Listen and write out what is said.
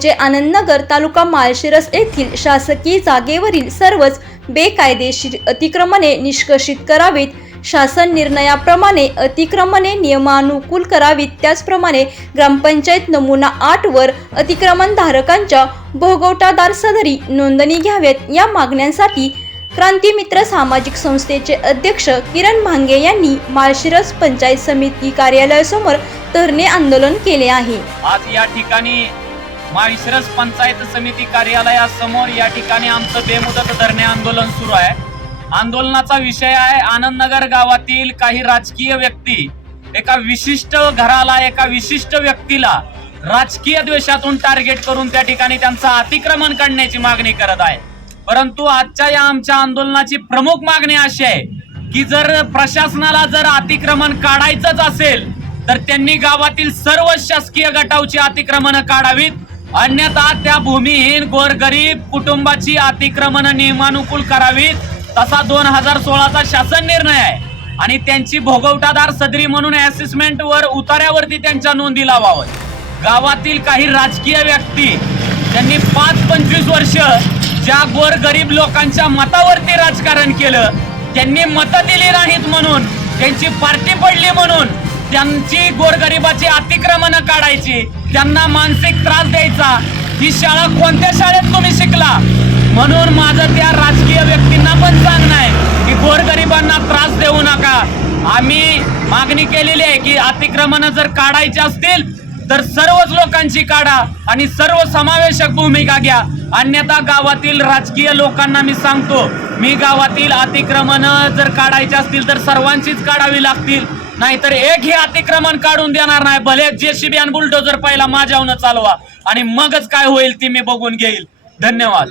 जे आनंदनगर तालुका माळशिरस येथील शासकीय जागेवरील सर्वच बेकायदेशीर अतिक्रमणे निष्कर्षित करावीत. शासन निर्णयाप्रमाणे अतिक्रमणे नियमानुकूल करावीत. त्याचप्रमाणे ग्रामपंचायत नमुना आठ वर अतिक्रमण धारकांच्या भोगवटादार सदरी नोंदणी घ्याव्यात. या मागण्यांसाठी क्रांतीमित्र सामाजिक संस्थेचे अध्यक्ष किरण भांगे यांनी माळशिरस पंचायत समिती कार्यालयासमोर धरणे आंदोलन केले आहे. आज या ठिकाणी माळशिरस पंचायत समिती कार्यालयासमोर या ठिकाणी आमचं बेमुदत धरणे आंदोलन सुरू आहे. आंदोलनाचा विषय आहे आनंदनगर गावातील काही राजकीय व्यक्ती. एका विशिष्ट घराला एका विशिष्ट व्यक्तीला राजकीय द्वेषातून टार्गेट करून त्या ठिकाणी त्यांचं अतिक्रमण करण्याची मागणी करत आहे. परंतु आजच्या या आमच्या आंदोलनाची प्रमुख मागणी अशी आहे की जर प्रशासनाला जर अतिक्रमण काढायचंच असेल तर त्यांनी गावातील सर्व शासकीय गटावची अतिक्रमण काढावीत. अन्यथा त्या भूमिहीन गोरगरीब कुटुंबाची अतिक्रमण नियमानुकूल करावीत तसा दोन हजार सोळाचा शासन निर्णय आहे. आणि त्यांची भोगवटादार सदरी म्हणून असेसमेंट वर उतार्यावरती त्यांच्या नोंदी लावावं गावातील काही राजकीय व्यक्ती त्यांनी पाच पंचवीस वर्ष ज्या गोरगरीब लोकांच्या मतावरती राजकारण केलं त्यांनी मतं दिली नाहीत म्हणून त्यांची पार्टी पडली म्हणून त्यांची गोरगरिबाची अतिक्रमण काढायची. त्यांना मानसिक त्रास द्यायचा. ही शाळा कोणत्या शाळेत तुम्ही शिकला? म्हणून माझं त्या राजकीय व्यक्तींना पण सांगणं आहे की गोरगरिबांना त्रास देऊ नका. आम्ही मागणी केलेली आहे की अतिक्रमण जर काढायची असतील तर सर्वच लोकांची काढा आणि सर्व समावेशक भूमिका घ्या. अन्यथा गावातील राजकीय लोकांना मी सांगतो मी गावातील अतिक्रमण जर काढायची असतील तर सर्वांचीच काढावी लागतील. नाहीतर एकही अतिक्रमण काढून देणार नाही. भले जेसीबी आणि बुलडोजर पहिला माझ्याहून चालवा. आणि मगच काय होईल ती मी बघून घेईल. धन्यवाद.